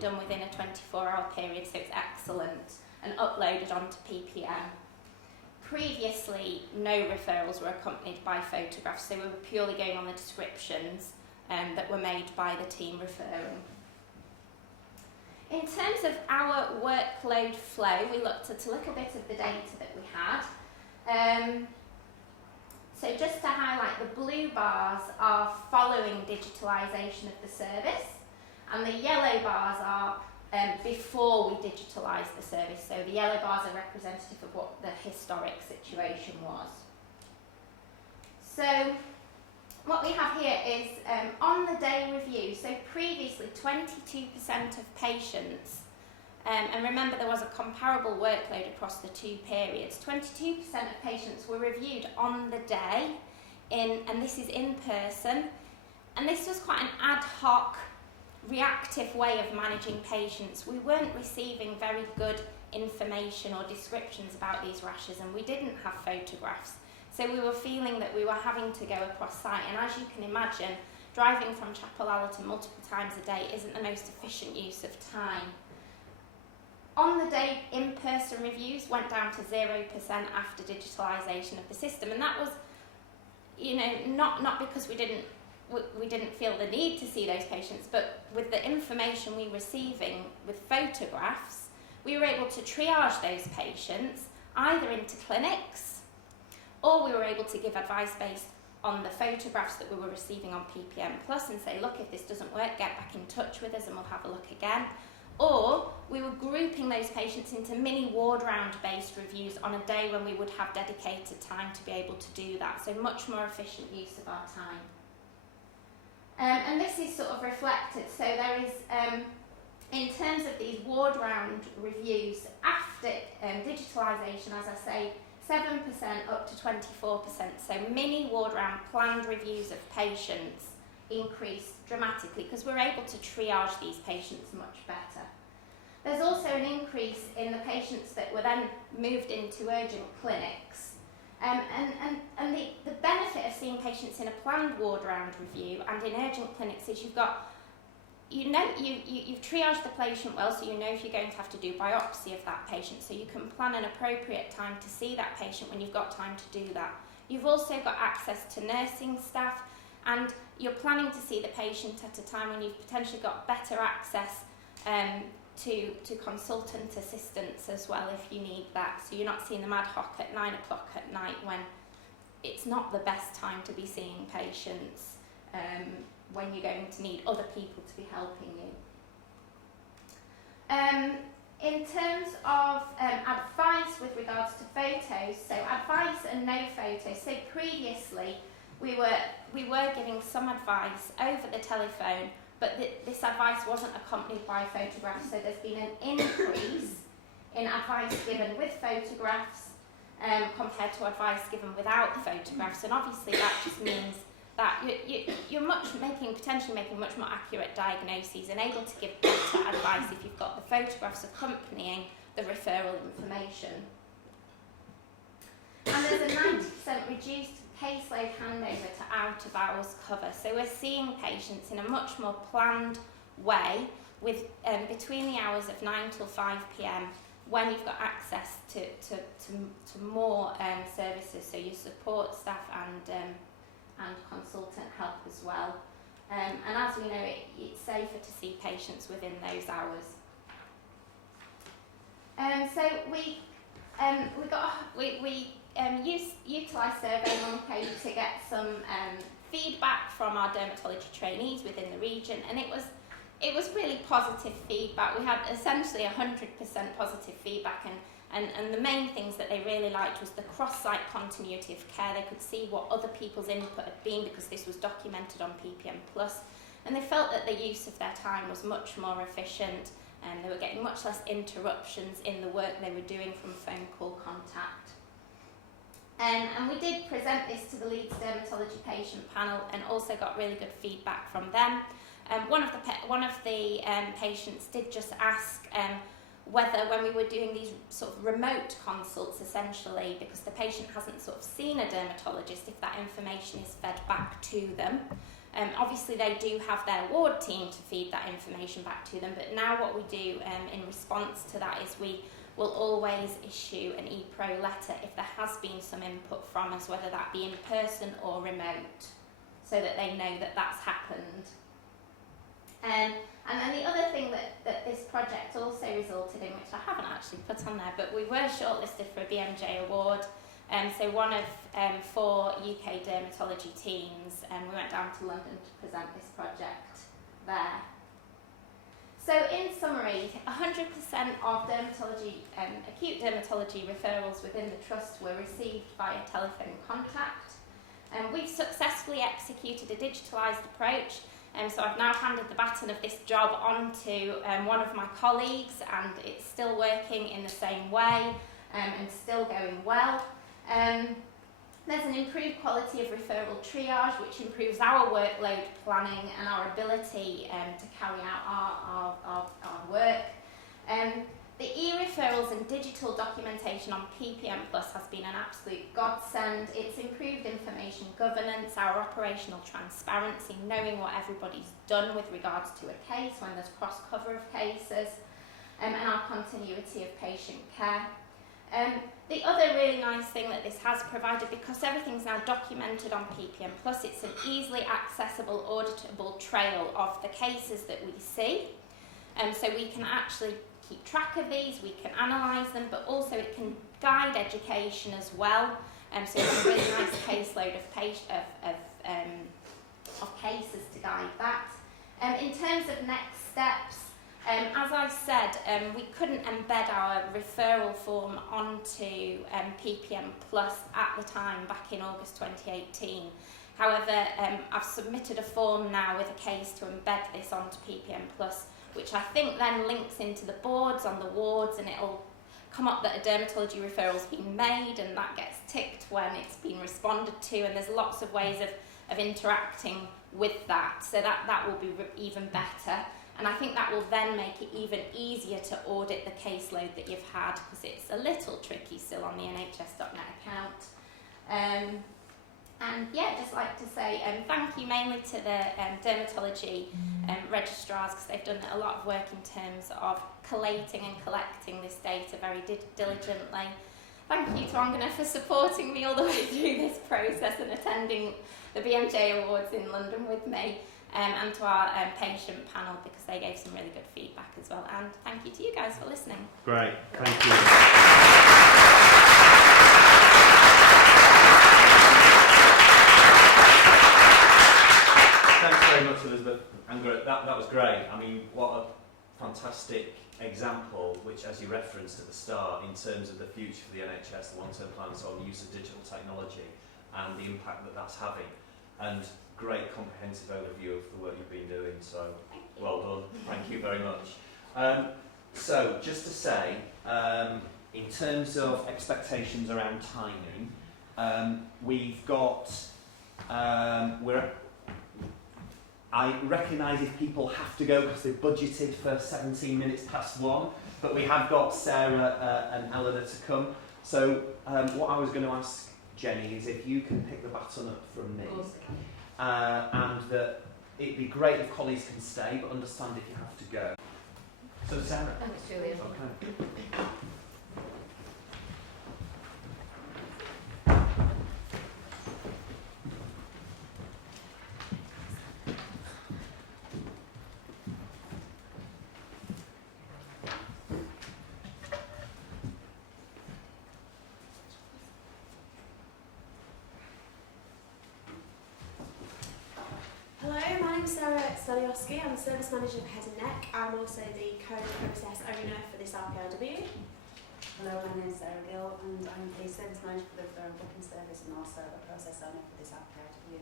done within a 24-hour period, so it's excellent, and uploaded onto PPM. Previously, no referrals were accompanied by photographs, so we were purely going on the descriptions that were made by the team referring. In terms of our workload flow, we looked at a little bit of the data that we had. So just to highlight, the blue bars are following digitalisation of the service, and the yellow bars are before we digitalised the service. So the yellow bars are representative of what the historic situation was. So what we have here is on the day review. So previously 22% of patients, and remember there was a comparable workload across the two periods, 22% of patients were reviewed on the day, and this is in person, and this was quite an ad hoc, reactive way of managing patients. We weren't receiving very good information or descriptions about these rashes, and we didn't have photographs. So we were feeling that we were having to go across site, and as you can imagine, driving from Chapel Allerton multiple times a day isn't the most efficient use of time. On the day, in-person reviews went down to 0% after digitalisation of the system, and that was, not because we didn't feel the need to see those patients, but with the information we were receiving with photographs, we were able to triage those patients either into clinics, or we were able to give advice based on the photographs that we were receiving on PPM Plus and say, look, if this doesn't work, get back in touch with us and we'll have a look again. Or we were grouping those patients into mini ward round based reviews on a day when we would have dedicated time to be able to do that. So much more efficient use of our time. And this is sort of reflected. So there is, in terms of these ward round reviews, after digitalisation, as I say, 7% up to 24%. So mini ward round planned reviews of patients increased dramatically because we're able to triage these patients much better. There's also an increase in the patients that were then moved into urgent clinics. And the benefit of seeing patients in a planned ward round review and in urgent clinics is you've triaged the patient well, so you know if you're going to have to do biopsy of that patient, so you can plan an appropriate time to see that patient when you've got time to do that. You've also got access to nursing staff, and you're planning to see the patient at a time when you've potentially got better access to consultant assistance as well if you need that. So you're not seeing them ad hoc at 9 o'clock at night when it's not the best time to be seeing patients, when you're going to need other people to be helping you. In terms of advice with regards to photos, so advice and no photos. So previously we were giving some advice over the telephone, but this advice wasn't accompanied by photographs. So there's been an increase in advice given with photographs compared to advice given without the photographs, and obviously that just means that you're potentially making much more accurate diagnoses and able to give better advice if you've got the photographs accompanying the referral information. And there's a 90% reduced caseload handover to out-of-hours cover. So we're seeing patients in a much more planned way with between the hours of 9 till 5 p.m. when you've got access to more services, so your support staff and consultant help as well. And as we know, it's safer to see patients within those hours. So we utilised SurveyMonkey to get some feedback from our dermatology trainees within the region, and it was really positive feedback. We had essentially 100% positive feedback, and the main things that they really liked was the cross-site continuity of care. They could see what other people's input had been because this was documented on PPM Plus, and they felt that the use of their time was much more efficient, and they were getting much less interruptions in the work they were doing from phone call contact. And we did present this to the Leeds Dermatology Patient Panel and also got really good feedback from them. One of the patients did just ask whether, when we were doing these sort of remote consults, essentially, because the patient hasn't sort of seen a dermatologist, if that information is fed back to them. Obviously they do have their ward team to feed that information back to them, but now what we do in response to that is we will always issue an e-pro letter if there has been some input from us, whether that be in person or remote, so that they know that that's happened. And then the other thing that this project also resulted in, which I haven't actually put on there, but we were shortlisted for a BMJ award. So one of 4 UK dermatology teams, we went down to London to present this project there. So in summary, 100% of dermatology, acute dermatology referrals within the trust were received via telephone contact. We've successfully executed a digitalised approach, so I've now handed the baton of this job on to one of my colleagues, and it's still working in the same way and still going well. There's an improved quality of referral triage, which improves our workload planning and our ability to carry out our work. The e-referrals and digital documentation on PPM Plus has been an absolute godsend. It's improved information governance, our operational transparency, knowing what everybody's done with regards to a case when there's cross-cover of cases, and our continuity of patient care. The other really nice thing that this has provided, because everything's now documented on PPM Plus, it's an easily accessible, auditable trail of the cases that we see. So we can actually keep track of these, we can analyse them, but also it can guide education as well. So it's a really nice caseload of cases to guide that. In terms of next steps, as I said, we couldn't embed our referral form onto PPM Plus at the time, back in August 2018. However, I've submitted a form now with a case to embed this onto PPM Plus, which I think then links into the boards on the wards, and it'll come up that a dermatology referral's been made, and that gets ticked when it's been responded to, and there's lots of ways of interacting with that, so that will be even better. And I think that will then make it even easier to audit the caseload that you've had, because it's a little tricky still on the NHS.net account. And yeah, just like to say thank you mainly to the dermatology registrars, because they've done a lot of work in terms of collating and collecting this data very diligently. Thank you to Angana for supporting me all the way through this process and attending the BMJ Awards in London with me. And to our patient panel, because they gave some really good feedback as well. And thank you to you guys for listening. Great, thank you. Thanks very much, Elizabeth. And that was great. I mean, what a fantastic example, which, as you referenced at the start, in terms of the future for the NHS, the long-term plan, and so on, use of digital technology and the impact that that's having. And great comprehensive overview of the work you've been doing, so well done. Thank you very much. So just to say, in terms of expectations around timing, we've got, I recognise if people have to go because they've budgeted for 17 minutes past 1, but we have got Sarah and Eleanor to come. So what I was going to ask Jenny is if you can pick the baton up from me. And that it'd be great if colleagues can stay, but understand if you have to go. So Sarah. Thanks, Julia. Okay. I'm the Service Manager for Head and Neck. I'm also the Code Process Owner for this RPRW. Hello, my name is Sarah Gill and I'm the Service Manager for the Referral Booking Service and also a Process Owner for this RPRW.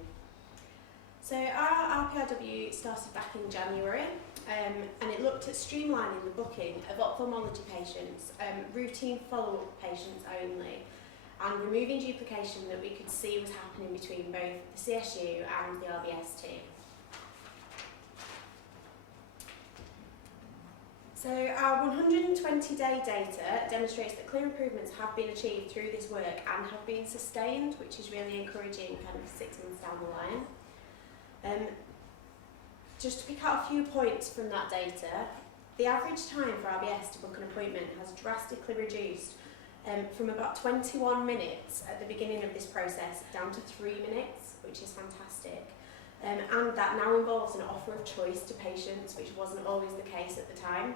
So our RPRW started back in January and it looked at streamlining the booking of ophthalmology patients, routine follow-up patients only, and removing duplication that we could see was happening between both the CSU and the RBS team. So our 120-day data demonstrates that clear improvements have been achieved through this work and have been sustained, which is really encouraging kind of 6 months down the line. just to pick out a few points from that data, the average time for RBS to book an appointment has drastically reduced from about 21 minutes at the beginning of this process down to 3 minutes, which is fantastic. And that now involves an offer of choice to patients, which wasn't always the case at the time.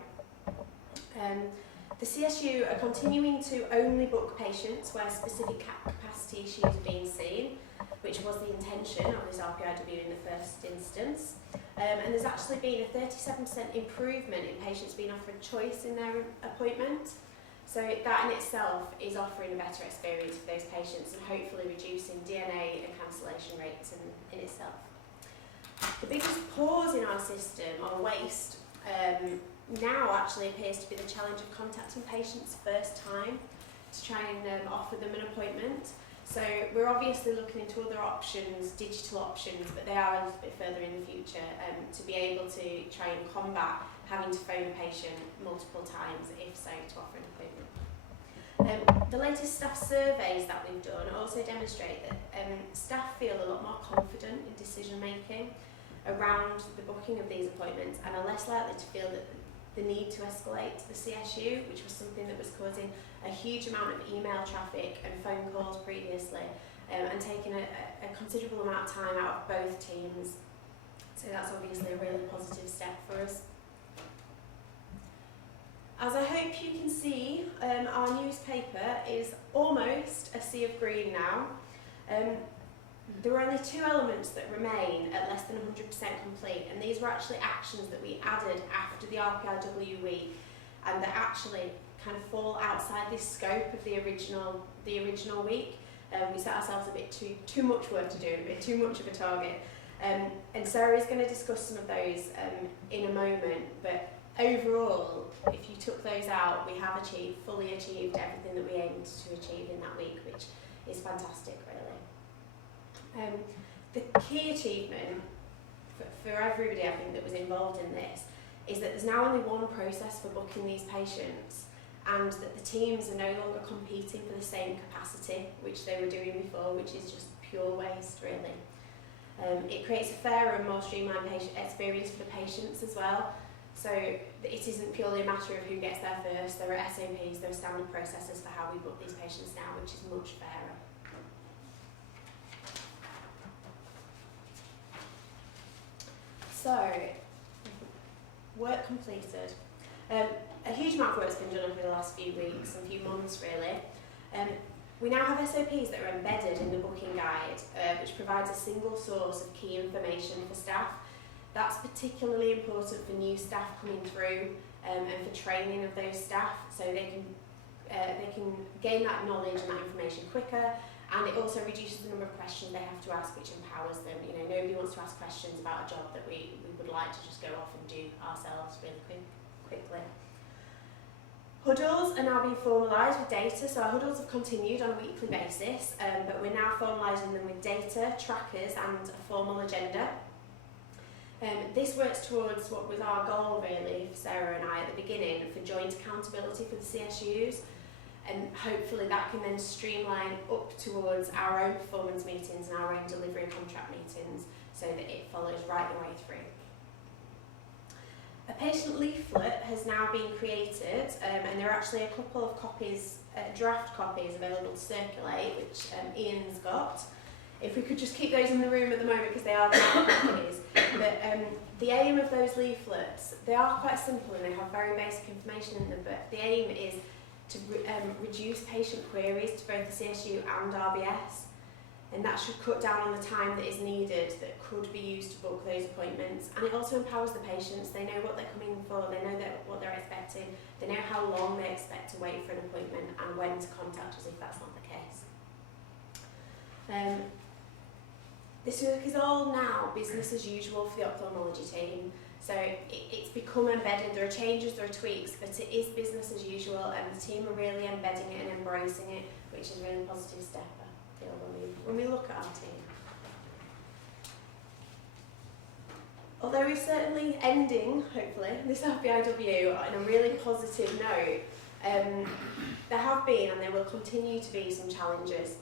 The CSU are continuing to only book patients where specific capacity issues are being seen, which was the intention of this RPIW in the first instance. And there's actually been a 37% improvement in patients being offered choice in their appointment. So that in itself is offering a better experience for those patients and hopefully reducing DNA and cancellation rates in itself. The biggest pause in our system, or waste, now actually appears to be the challenge of contacting patients first time to try and offer them an appointment. So we're obviously looking into other options, digital options, but they are a little bit further in the future to be able to try and combat having to phone a patient multiple times, if so, to offer an appointment. The latest staff surveys that we've done also demonstrate that staff feel a lot more confident in decision making around the booking of these appointments and are less likely to feel that the need to escalate to the CSU, which was something that was causing a huge amount of email traffic and phone calls previously, and taking a considerable amount of time out of both teams. So that's obviously a really positive step for us. As I hope you can see, our newspaper is almost a sea of green now. There are only 2 elements that remain at less than 100% complete, and these were actually actions that we added after the RPIW week and that actually kind of fall outside the scope of the original week. We set ourselves a bit too much work to do, a bit too much of a target. And Sarah is going to discuss some of those in a moment, but overall, if you took those out, we have fully achieved everything that we aimed to achieve in that week, which is fantastic, really. The key achievement for everybody, I think, that was involved in this is that there's now only one process for booking these patients, and that the teams are no longer competing for the same capacity which they were doing before, which is just pure waste, really. It creates a fairer and more streamlined patient experience for the patients as well. So it isn't purely a matter of who gets there first. There are SOPs, there are standard processes for how we book these patients now, which is much fairer. So, work completed. A huge amount of work's been done over the last few weeks and few months, really. We now have SOPs that are embedded in the booking guide, which provides a single source of key information for staff. That's particularly important for new staff coming through and for training of those staff, so they can gain that knowledge and that information quicker. And it also reduces the number of questions they have to ask, which empowers them. You know, nobody wants to ask questions about a job that we would like to just go off and do ourselves really quickly. Huddles are now being formalised with data, so our huddles have continued on a weekly basis, but we're now formalising them with data, trackers and a formal agenda. This works towards what was our goal, really, for Sarah and I at the beginning, for joint accountability for the CSUs. And hopefully that can then streamline up towards our own performance meetings and our own delivery and contract meetings, so that it follows right the way through. A patient leaflet has now been created, and there are actually a couple of copies, draft copies available to circulate, which Ian's got. If we could just keep those in the room at the moment, because they are draft copies. But the aim of those leaflets, they are quite simple and they have very basic information in them, but the aim is to reduce patient queries to both the CSU and RBS, and that should cut down on the time that is needed that could be used to book those appointments. And it also empowers the patients. They know what they're coming for, they know what they're expecting, they know how long they expect to wait for an appointment and when to contact us if that's not the case. This work is all now business as usual for the ophthalmology team. So it's become embedded. There are changes, there are tweaks, but it is business as usual, and the team are really embedding it and embracing it, which is a really positive step, I feel, when we look at our team. Although we're certainly ending, hopefully, this RPIW on a really positive note, there have been and there will continue to be some challenges.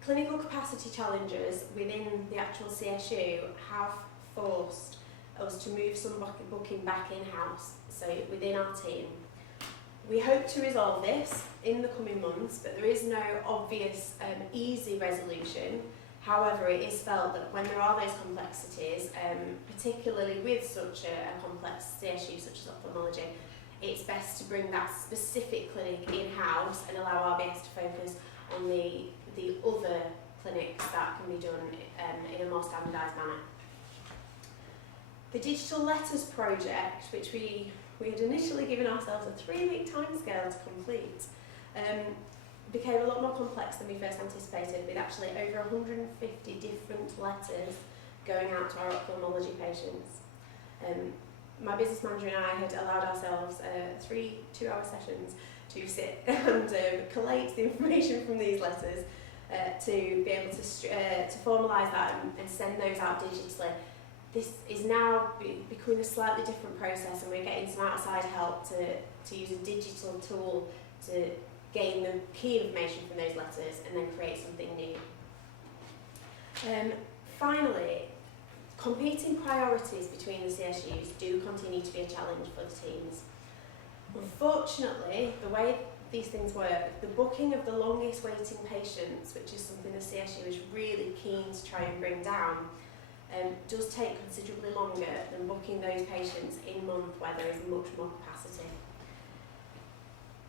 Clinical capacity challenges within the actual CSU have forced us to move some booking back in-house, so within our team. We hope to resolve this in the coming months, but there is no obvious easy resolution. However, it is felt that when there are those complexities, particularly with such a complex CSU such as ophthalmology, it's best to bring that specific clinic in-house and allow RBS to focus on the other clinics that can be done in a more standardised manner. The digital letters project, which we had initially given ourselves a 3-week timescale to complete, became a lot more complex than we first anticipated, with actually over 150 different letters going out to our ophthalmology patients. My business manager and I had allowed ourselves 3 2-hour sessions to sit and collate the information from these letters to be able to formalise that and send those out digitally. This is now becoming a slightly different process, and we're getting some outside help to use a digital tool to gain the key information from those letters and then create something new. Finally, competing priorities between the CSUs do continue to be a challenge for the teams. Unfortunately, the way these things work, the booking of the longest waiting patients, which is something the CSU is really keen to try and bring down, does take considerably longer than booking those patients in month where there is much more capacity.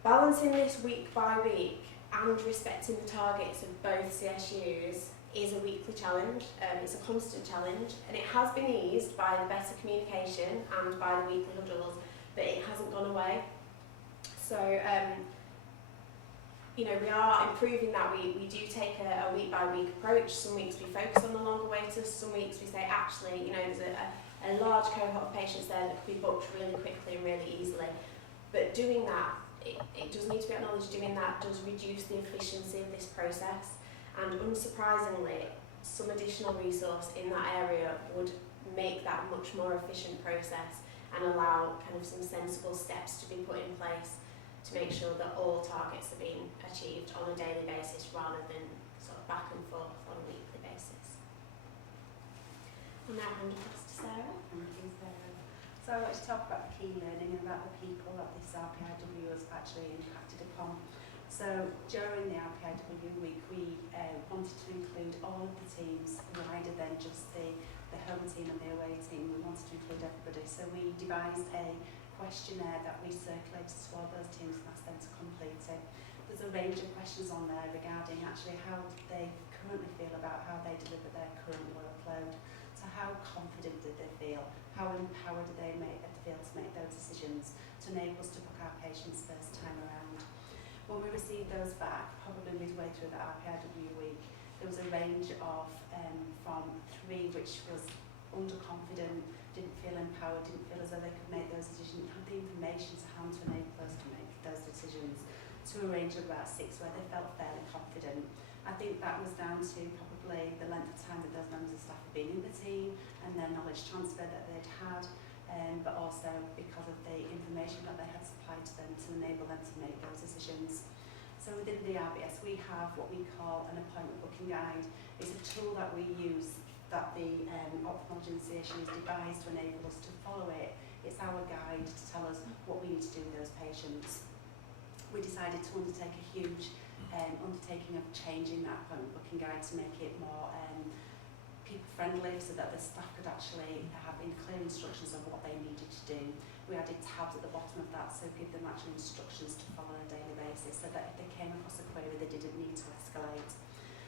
Balancing this week by week and respecting the targets of both CSUs is a weekly challenge. It's a constant challenge, and it has been eased by the better communication and by the weekly huddles, but it hasn't gone away. So, we are improving that. We do take a week by week approach. Some weeks we focus on the longer waiters, some weeks we say actually, there's a large cohort of patients there that could be booked really quickly and really easily. But doing that, it does need to be acknowledged, doing that does reduce the efficiency of this process, and unsurprisingly, some additional resource in that area would make that much more efficient process and allow kind of some sensible steps to be put in place to make sure that all targets are being achieved on a daily basis rather than sort of back and forth on a weekly basis. I'll now hand across to Sarah. Thank you, Sarah. So I want to talk about the key learning and about the people that this RPIW has actually impacted upon. So during the RPIW week, we wanted to include all of the teams wider than just the home team and the away team. We wanted to include everybody. So we devised a questionnaire that we circulated to all those teams and asked them to complete it. There's a range of questions on there regarding actually how they currently feel about how they deliver their current workload. So how confident did they feel? How empowered did they feel to make those decisions to enable us to book our patients first time around? When we received those back, probably midway through the RPIW week, there was a range of from 3 which was underconfident, didn't feel empowered, didn't feel as though they could make those decisions, had the information to hand to enable us to make those decisions, to a range of about 6 where they felt fairly confident. I think that was down to probably the length of time that those members of staff had been in the team and their knowledge transfer that they'd had, but also because of the information that they had supplied to them to enable them to make those decisions. So within the RBS we have what we call an appointment booking guide. It's a tool that we use that the ophthalmology and CSU has devised to enable us to follow it. It's our guide to tell us what we need to do with those patients. We decided to undertake a huge undertaking of changing that appointment booking guide to make it more people-friendly so that the staff could actually have clear instructions of what they needed to do. We added tabs at the bottom of that, so give them actual instructions to follow on a daily basis so that if they came across a query they didn't need to escalate.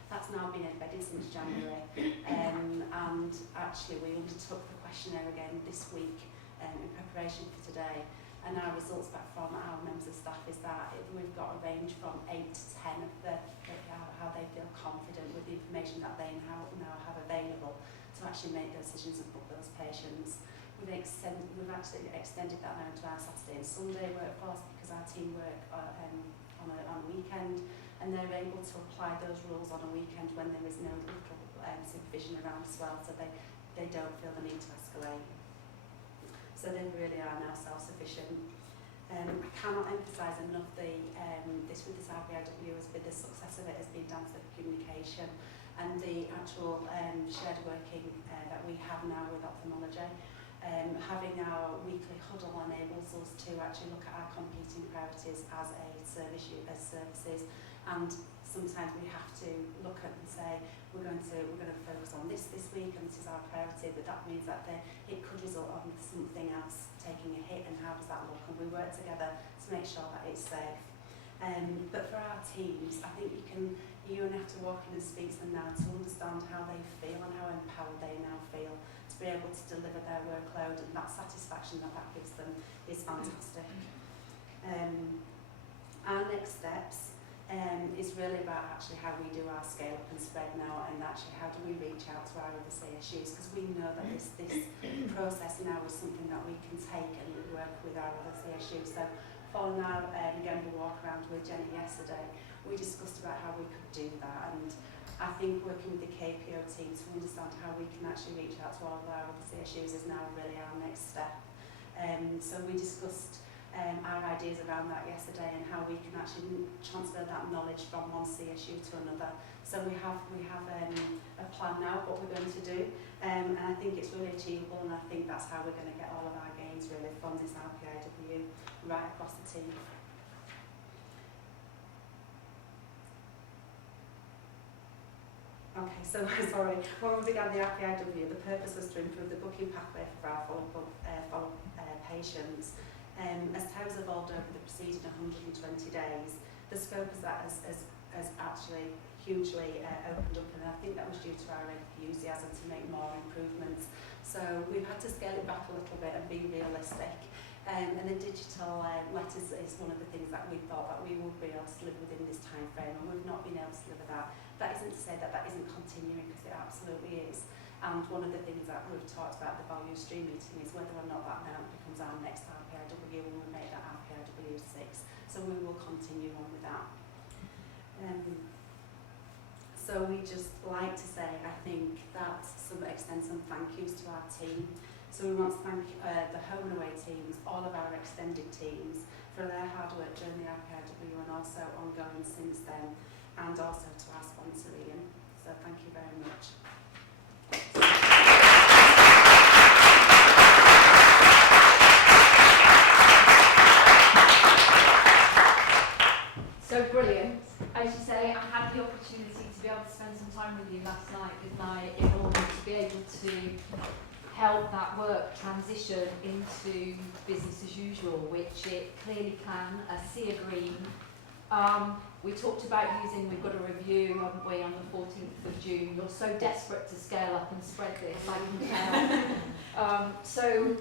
That's now been embedded since January, and actually we undertook the questionnaire again this week in preparation for today, and our results back from our members of staff is that we've got a range from 8 to 10 of how they feel confident with the information that they now have available to actually make those decisions and book those patients. We've actually extended that now to our Saturday and Sunday workforce because our team work on a weekend, and they're able to apply those rules on a weekend when there is no supervision around as well, so they don't feel the need to escalate. So they really are now self-sufficient. I cannot emphasise enough this with this RPIW has been the success of it has been down to the communication and the actual shared working that we have now with ophthalmology. Having our weekly huddle enables us to actually look at our competing priorities as a services, and sometimes we have to look at and say we're going to focus on this week and this is our priority, but that means that it could result on something else taking a hit, and how does that look, and we work together to make sure that it's safe. But for our teams, I think you only have to walk in and speak to them now to understand how they feel and how empowered they now feel to be able to deliver their workload, and that satisfaction that gives them is fantastic. Our next steps is really about actually how we do our scale up and spread now, and actually how do we reach out to our other CSUs, because we know that this process now is something that we can take and work with our other CSUs. So following our November walk around with Jenny yesterday, we discussed about how we could do that, and I think working with the KPO team to understand how we can actually reach out to all of our other CSUs is now really our next step. So we discussed our ideas around that yesterday, and how we can actually transfer that knowledge from one CSU to another. So we have a plan now of what we're going to do, and I think it's really achievable, and I think that's how we're going to get all of our gains really from this RPIW right across the team. Okay, so sorry, when we began the RPIW, the purpose was to improve the booking pathway for our follow-up patients. As TOW's evolved over the preceding 120 days, the scope of that has actually hugely opened up, and I think that was due to our enthusiasm to make more improvements. So we've had to scale it back a little bit and be realistic. And the digital letters is one of the things that we thought that we would be able to deliver within this time frame, and we've not been able to deliver that. That isn't to say that that isn't continuing, because it absolutely is. And one of the things that we've talked about at the value stream meeting is whether or not that now becomes our next RPIW, when we make that RPIW 6. So we will continue on with that. So we just like to say, I think, that extend some thank yous to our team. So we want to thank the home and away teams, all of our extended teams, for their hard work during the RPIW and also ongoing since then, and also to our sponsor Ian. So thank you very much. So brilliant. As you say, I had the opportunity to be able to spend some time with you last night with my enrollment, to be able to help that work transition into business as usual, which it clearly can. Sea Green. We talked about we've got a review, haven't we, on the 14th of June. You're so desperate to scale up and spread this, I can tell. So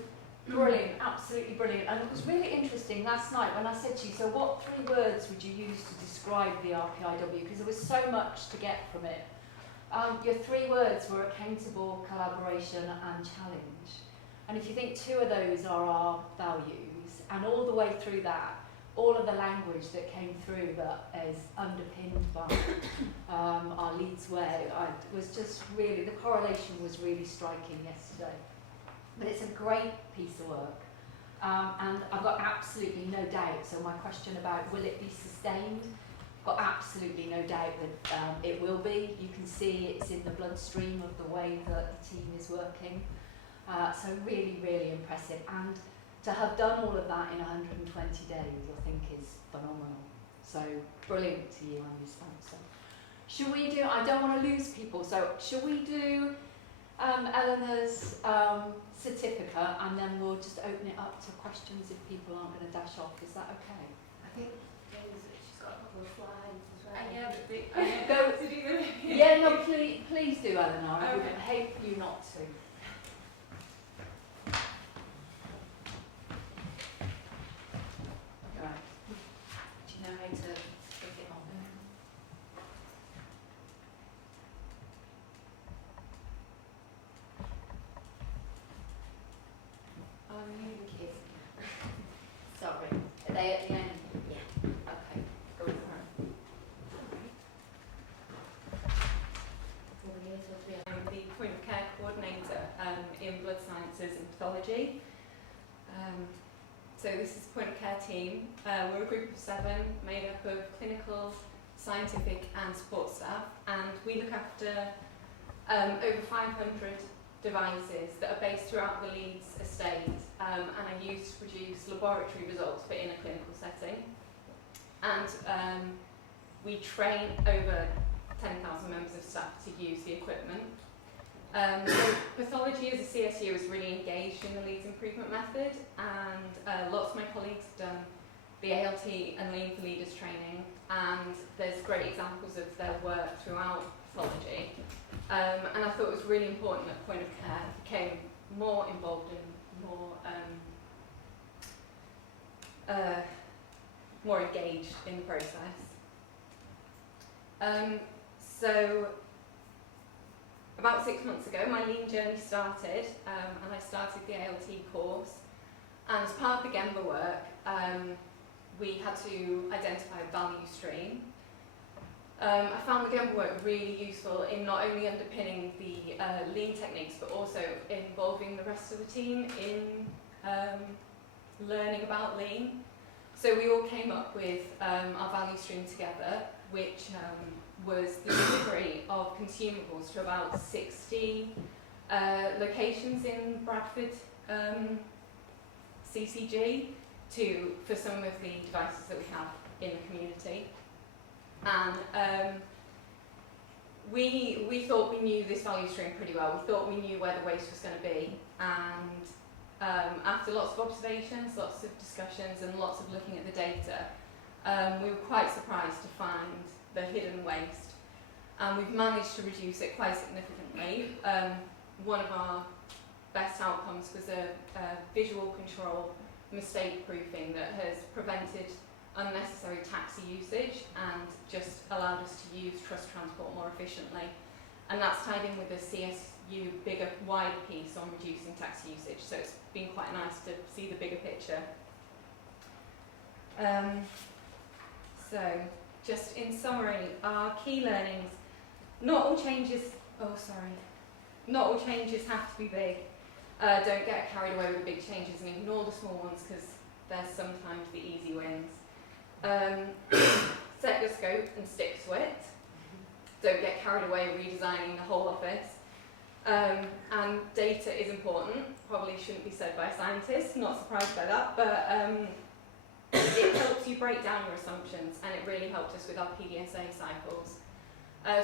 brilliant, absolutely brilliant. And it was really interesting last night when I said to you, so what 3 words would you use to describe the RPIW? Because there was so much to get from it. Your 3 words were accountable, collaboration and challenge. And if you think 2 of those are our values, and all the way through that, all of the language that came through that is underpinned by our Leeds way, was just really, the correlation was really striking yesterday. But it's a great piece of work. And I've got absolutely no doubt, so my question about will it be sustained? Got absolutely no doubt that it will be. You can see it's in the bloodstream of the way that the team is working. So really, really impressive. And to have done all of that in 120 days, I think is phenomenal. So brilliant to you and your sponsor. Should we do, I don't want to lose people, so should we do Eleanor's certificate, and then we'll just open it up to questions if people aren't going to dash off. Is that okay? I think she's got a couple of slides as well. Yeah, no, please do, Eleanor. I would hate for you not to. Right. Do you know how to stick it on? Oh, you the kids. Sorry. Are they at the end? Yeah. Okay. Go for it. I'm the point of care coordinator in blood sciences and pathology. So this has point of care team. We're a group of 7 made up of clinical, scientific and support staff, and we look after over 500 devices that are based throughout the Leeds estate and are used to produce laboratory results but in a clinical setting. And we train over 10,000 members of staff to use the equipment. So Pathology as a CSU is really engaged in the Leeds improvement method, and lots of my colleagues have done the ALT and Lean for Leaders training, and there's great examples of their work throughout Pathology. And I thought it was really important that point of care became more involved and more engaged in the process. So about 6 months ago, my Lean journey started, and I started the ALT course. And as part of the Gemba work, we had to identify a value stream. I found the Gemba work really useful in not only underpinning the Lean techniques, but also involving the rest of the team in learning about Lean. So we all came up with our value stream together, which was the delivery of consumables to about 60 locations in Bradford CCG for some of the devices that we have in the community. And we thought we knew this value stream pretty well. We thought we knew where the waste was going to be, and after lots of observations, lots of discussions and lots of looking at the data, we were quite surprised to find the hidden waste, and we've managed to reduce it quite significantly. One of our best outcomes was a visual control mistake proofing that has prevented unnecessary taxi usage and just allowed us to use trust transport more efficiently. And that's tied in with the CSU bigger, wider piece on reducing taxi usage, so it's been quite nice to see the bigger picture. So, just in summary, our key learnings, not all changes have to be big. Don't get carried away with the big changes and ignore the small ones, because they're sometimes the easy wins. Set your scope and stick to it. Don't get carried away redesigning the whole office. And data is important. Probably shouldn't be said by a scientist, not surprised by that, but it helps you break down your assumptions, and it really helped us with our PDSA cycles.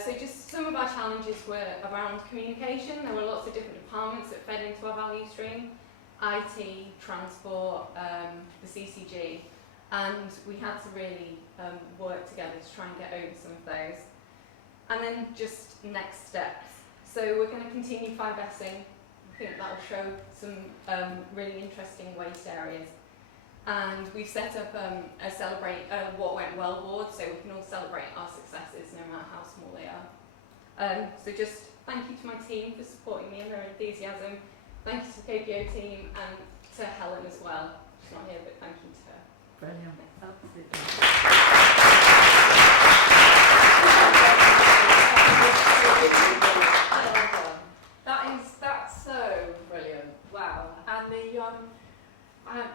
So just some of our challenges were around communication. There were lots of different departments that fed into our value stream: IT, transport, the CCG, and we had to really work together to try and get over some of those. And then just next steps. So we're going to continue 5S'ing. I think that will show some really interesting waste areas. And we've set up a celebrate what went well board, so we can all celebrate our successes no matter how small they are. So just thank you to my team for supporting me and their enthusiasm. Thank you to the KPO team and to Helen as well. She's not here, but thank you to her. Brilliant. Absolutely. That's so brilliant. Wow. And the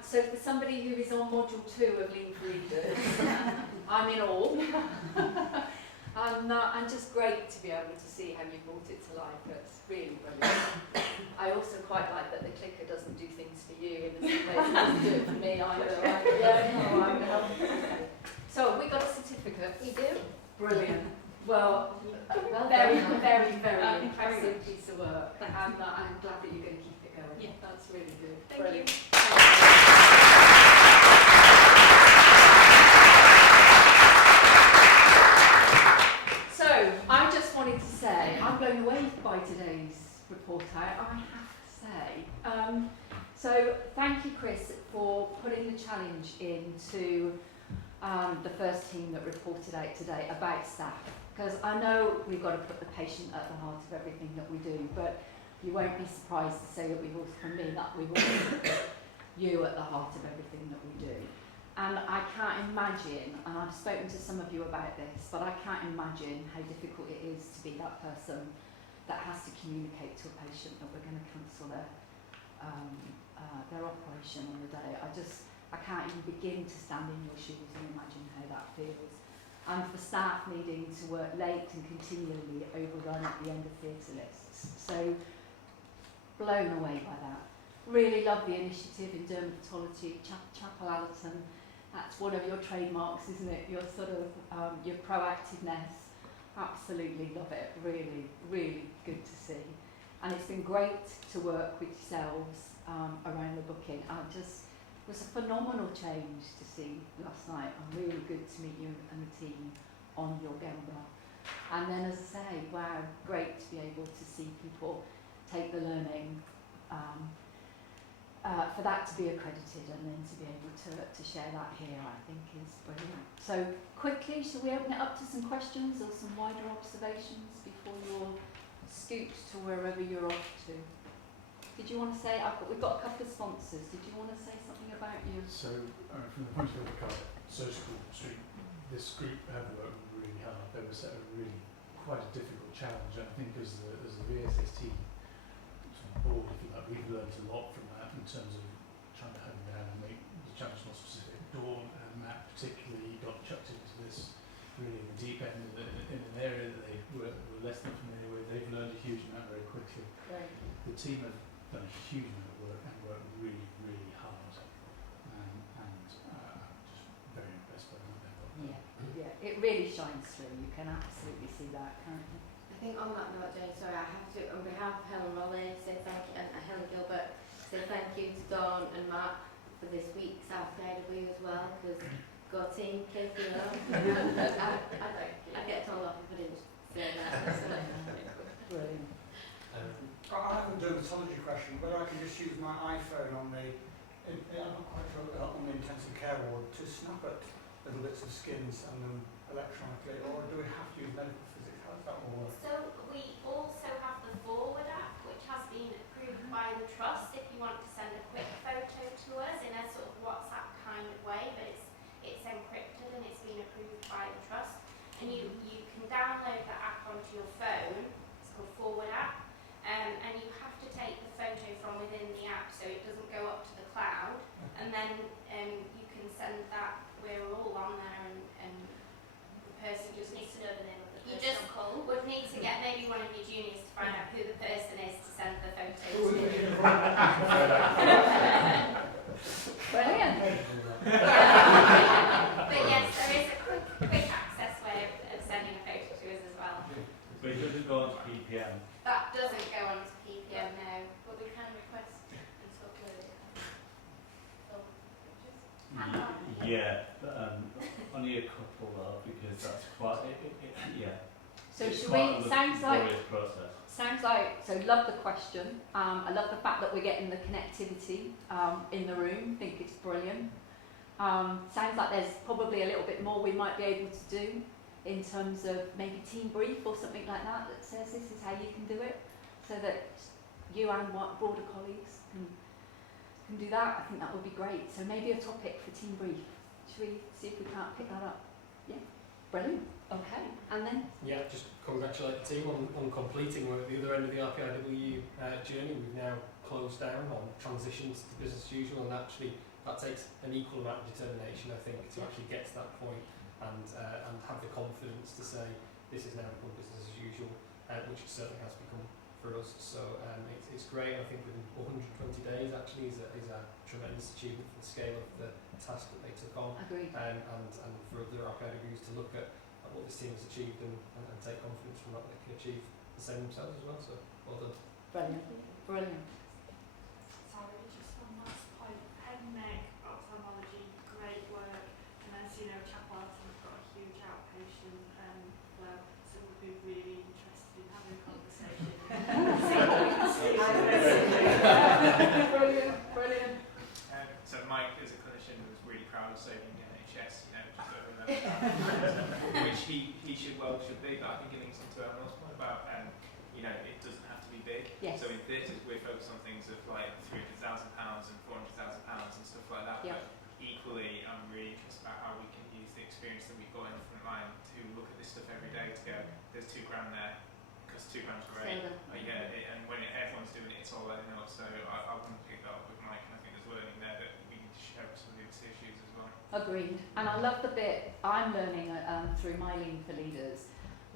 so for somebody who is on module 2 of Lean for Leaders, I'm in awe. And just great to be able to see how you brought it to life. That's really brilliant. I also quite like that the clicker doesn't do things for you in the same way it doesn't do it for me either. I'm helping. So we got a certificate. We do. Brilliant. Well, very, very, very impressive piece of work. And I'm glad that you're going to keep it going. Yeah. That's really good. Thank Brilliant. you. So, I just wanted to say, I'm blown away by today's report out, I have to say. So, thank you, Chris, for putting the challenge into the first team that reported out today about staff. Because I know we've got to put the patient at the heart of everything that we do, but you won't be surprised to say that we've also, from me, that we've also put you at the heart of everything that we do. And I can't imagine, and I've spoken to some of you about this, but I can't imagine how difficult it is to be that person that has to communicate to a patient that we're going to cancel their operation on the day. I just I can't even begin to stand in your shoes and imagine how that feels. And for staff needing to work late and continually overrun at the end of theatre lists. So, blown away by that. Really love the initiative in dermatology, Chapel Allerton. That's one of your trademarks, isn't it? Your sort of, your proactiveness. Absolutely love it. Really, really good to see. And it's been great to work with yourselves around the booking. It was a phenomenal change to see last night, and really good to meet you and the team on your Gemba. And then, as I say, wow, great to be able to see people take the learning, for that to be accredited, and then to be able to share that here, I think is brilliant. So quickly, shall we open it up to some questions or some wider observations before you're scooped to wherever you're off to? Did you want to say, we've got a couple of sponsors, did you want to say something about you? So, from the point of view of the Surgical Street, this group have worked really hard. They were set a really quite a difficult challenge, and I think as the VSST board, if you like, we've learned a lot from that in terms of trying to hone down and make the challenge more specific. Dawn and Matt particularly got chucked into this really in the deep end in an area that they were less than familiar with. They've learned a huge amount very quickly. Right. The team have done a huge amount of work and worked really, really hard. I'm just very impressed by what they've got. Yeah, it really shines through. You can absolutely see that, can't you? I think on that note, Jane, sorry, I have to, on behalf of Helen Raleigh, say thank you, and Helen Gilbert, say thank you to Dawn and Matt for this week's RPIW as well, because go team, KPO. I get told off if I didn't say that. Brilliant. I have a dermatology question, whether I can just use my iPhone on the, I'm not quite sure, on the intensive care ward to snap at little bits of skin and send them electronically, or do we have to use medical physics? How does that all work? So we also have the Forward app, which has been approved by the Trust if you want to send a quick photo to us in a sort of WhatsApp kind of way, but it's encrypted and it's been approved by the Trust. And you can download that app onto your phone, it's called Forward app, and you have to take the photo from within the app so it doesn't go up to the cloud, and then you can send that, we're all on there, and the person just needs to know the name of the person. You just would need to get maybe one of your juniors to find out who the person is to send the photo to. Brilliant. But yes, there is a quick access way of sending a photo to us as well. But it doesn't go on to PPM. That doesn't go on to PPM now, but we can request and upload it. Yeah, but only a couple though, because that's quite, yeah. So It's should quite we, a sounds like, laborious process. so love the question. I love the fact that we're getting the connectivity in the room. Think it's brilliant. Sounds like there's probably a little bit more we might be able to do in terms of maybe team brief or something like that that says this is how you can do it, so that you and broader colleagues can do that. I think that would be great. So maybe a topic for team brief. Should we see if we can't pick that up? Yeah, brilliant. Okay, and then? Yeah, just congratulate the team on completing. We're at the other end of the RPIW journey. We've now closed down on transitions to business as usual, and actually that takes an equal amount of determination, I think, to actually get to that point and have the confidence to say this is now become business as usual, which it certainly has become for us. So it's great. I think within 120 days actually is a tremendous achievement for the scale of the task that they took on. Agreed. And for other RPIWs to look at what this team has achieved and take confidence from that they can achieve the same themselves as well. So well done. Brilliant. Brilliant. Sorry, just one last point. Head and neck, ophthalmology, great work. And as you know, Chapel Allerton's got a huge outpatient flow, so we'd be really interested in having a conversation. Brilliant, brilliant. So Mike, as a clinician, was really proud of saving the NHS, just over that, which he should be. But I think it links into Eleanor's point about, it doesn't have to be big. Yes. So in theatres, we're focused on things of like £300,000 and £400,000 and stuff like that. Yep. But equally, I'm really interested about how we can use the experience that we've got in the front line to look at this stuff every day to go, there's £2 there, because £2 is great. And when everyone's doing it, it's all adding up. So I wouldn't pick that up with Mike, and I think there's learning there that we need to share with some of the team. Agreed. And I love the bit I'm learning through my Lean for Leaders,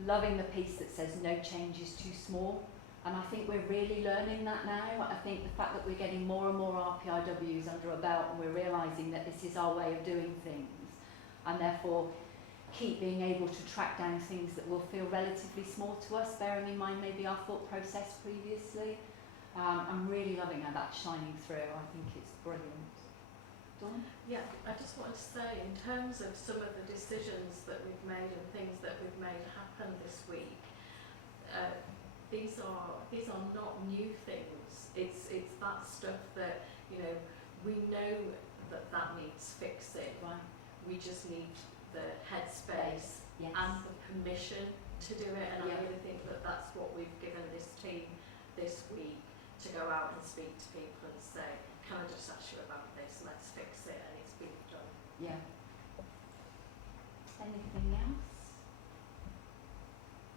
loving the piece that says no change is too small. And I think we're really learning that now. I think the fact that we're getting more and more RPIWs under a belt and we're realising that this is our way of doing things, and therefore keep being able to track down things that will feel relatively small to us, bearing in mind maybe our thought process previously. I'm really loving how that's shining through. I think it's brilliant. Dawn? Yeah, I just wanted to say, in terms of some of the decisions that we've made and things that we've made happen this week, these are not new things. It's that stuff that, you know, we know that needs fixing. Right. We just need the headspace Yes. and the permission to do it. And Yeah. I really think that that's what we've given this team this week, to go out and speak to people and say, can I just ask you about this? Let's fix it, and it's been done. Yeah. Anything else?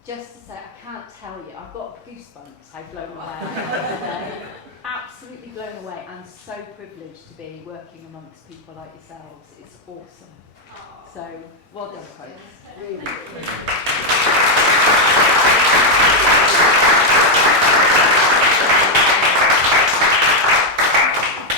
Just to say, I can't tell you, I've got goosebumps how blown away I am today. Absolutely blown away, and so privileged to be working amongst people like yourselves. It's awesome. So, well done, folks. Really.